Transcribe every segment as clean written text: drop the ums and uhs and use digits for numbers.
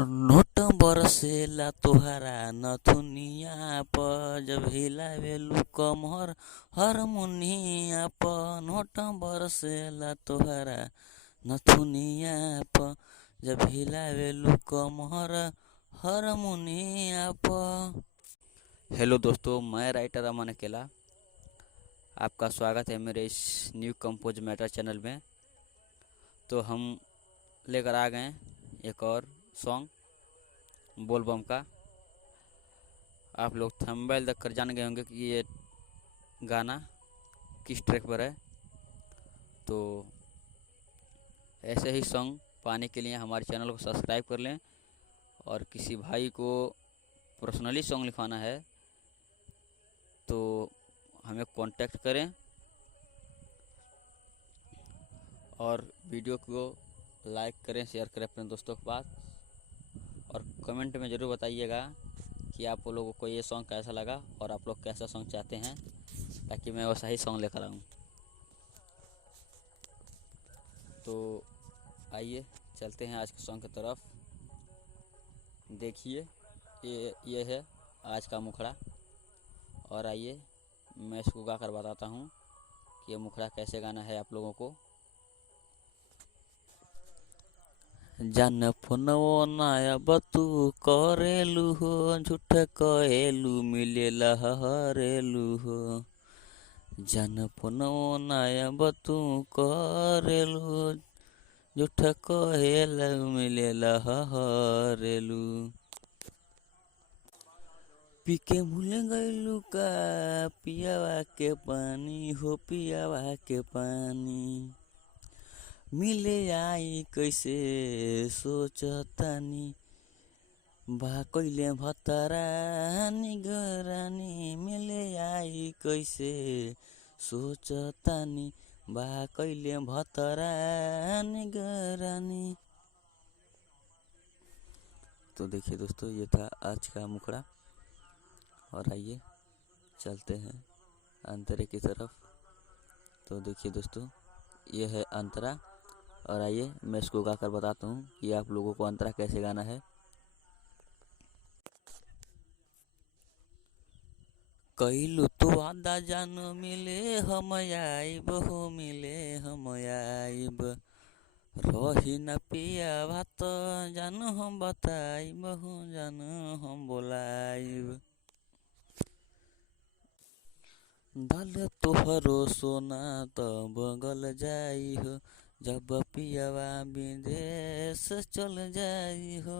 Note बरसेला तोहरा नथुनिया पर जब हिलावेलू कमर हारमोनिया पर। नोट बरसेला तोहरा नथुनिया पर जब हिलावेलू कमर हारमोनिया पर। हेलो दोस्तों, मैं राइटर अमन अकेला आपका स्वागत है मेरे इस न्यू कंपोज मैटर चैनल में। तो हम लेकर आ गए एक और सॉन्ग बोलबम का। आप लोग थंबनेल देखकर जान गए होंगे कि ये गाना किस ट्रैक पर है। तो ऐसे ही सॉन्ग पाने के लिए हमारे चैनल को सब्सक्राइब कर लें, और किसी भाई को पर्सनली सॉन्ग लिखवाना है तो हमें कांटेक्ट करें, और वीडियो को लाइक करें, शेयर करें अपने दोस्तों के पास, और कमेंट में ज़रूर बताइएगा कि आप लोगों को ये सॉन्ग कैसा लगा और आप लोग कैसा सॉन्ग चाहते हैं, ताकि मैं वैसा ही सॉन्ग लेकर आऊँ। तो आइए चलते हैं आज के सॉन्ग की तरफ। देखिए ये है आज का मुखड़ा, और आइए मैं इसको गाकर बताता हूँ कि ये मुखड़ा कैसे गाना है आप लोगों को। जान फोनवो नाया बतू करेलू हो, झूठ कहेलू मिलेला हरेलू हो। जान फोनवो नाया बतू करेलू, झूठ कहेलू मिलेला हरेलू। पी के भूल गईलू का पियावा के पानी हो, पियावा के पानी मिले आई कैसे सोचतानी, बा कइले भतरा निगरानी। मिले आई कैसे सोचतानी, बा कइले भतरा निगरानी। तो देखिए दोस्तों, ये था आज का मुखड़ा, और आइए चलते हैं अंतरे की तरफ। तो देखिए दोस्तों, ये है अंतरा, और आइए मैं इसको गाकर बताता हूँ कि आप लोगों को अंतरा कैसे गाना है। कइलू तो वादा जान मिले हम आइब हो, मिले हम आइब। रही न पिया भात जान हम बताइब हो, जान हम बोलाइब। दल तोहरो सोना त बगल जाई हो, जब पियावा विदेश चल जाई हो।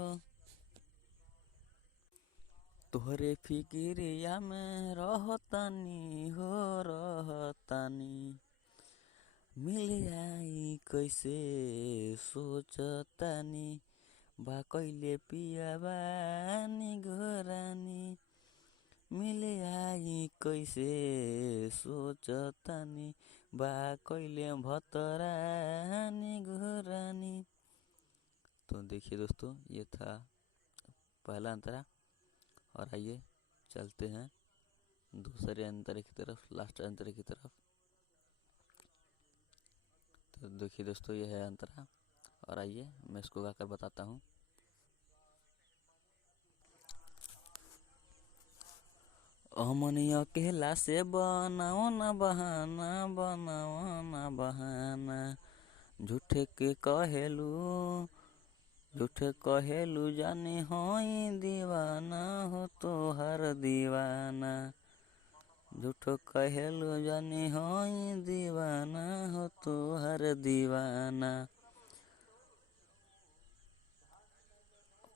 तोहरे फिक्रिया में रहतानी हो, रहतानी मिल आई कैसे सोचतानी, बा कइले पियावा निगरानी। मिल आई कैसे सोचतानी, बा कइले भतरा निगरानी। तो देखिए दोस्तों, ये था पहला अंतरा, और आइए चलते हैं दूसरे अंतरे की तरफ, लास्ट अंतरे की तरफ। तो देखिए दोस्तों, ये है अंतरा, और आइए मैं इसको गाकर बताता हूँ। अमनी अकेला से बनाओ ना बहाना, बनाओ ना बहाना। झूठे के कहेलू, झूठे कहेलू जाने होई दीवाना हो, तोहर दीवाना। झूठो कहेलू जाने होई दीवाना हो, तोहर दीवाना।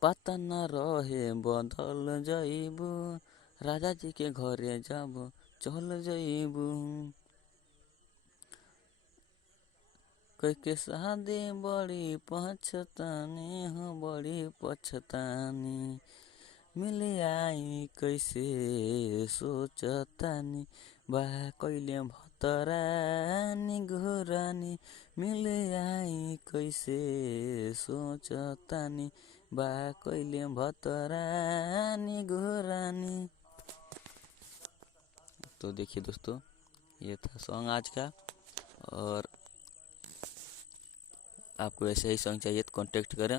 पता न रहे बदल जाइबू, राजा जी के घरे जब चल जाइबू। कई के शादी बड़ी पछतानी हो, बड़ी पछतानी। मिल आई कैसे सोचतानी, बा कइले भतरा निगरानी। मिल आई कैसे सोचतानी, बा कइले भतरा निगरानी। तो देखिए दोस्तों, ये था सॉन्ग आज का, और आपको ऐसे ही सॉन्ग चाहिए तो कांटेक्ट करें,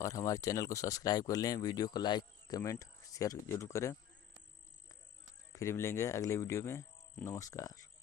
और हमारे चैनल को सब्सक्राइब कर लें। वीडियो को लाइक कमेंट शेयर जरूर करें। फिर मिलेंगे अगले वीडियो में। नमस्कार।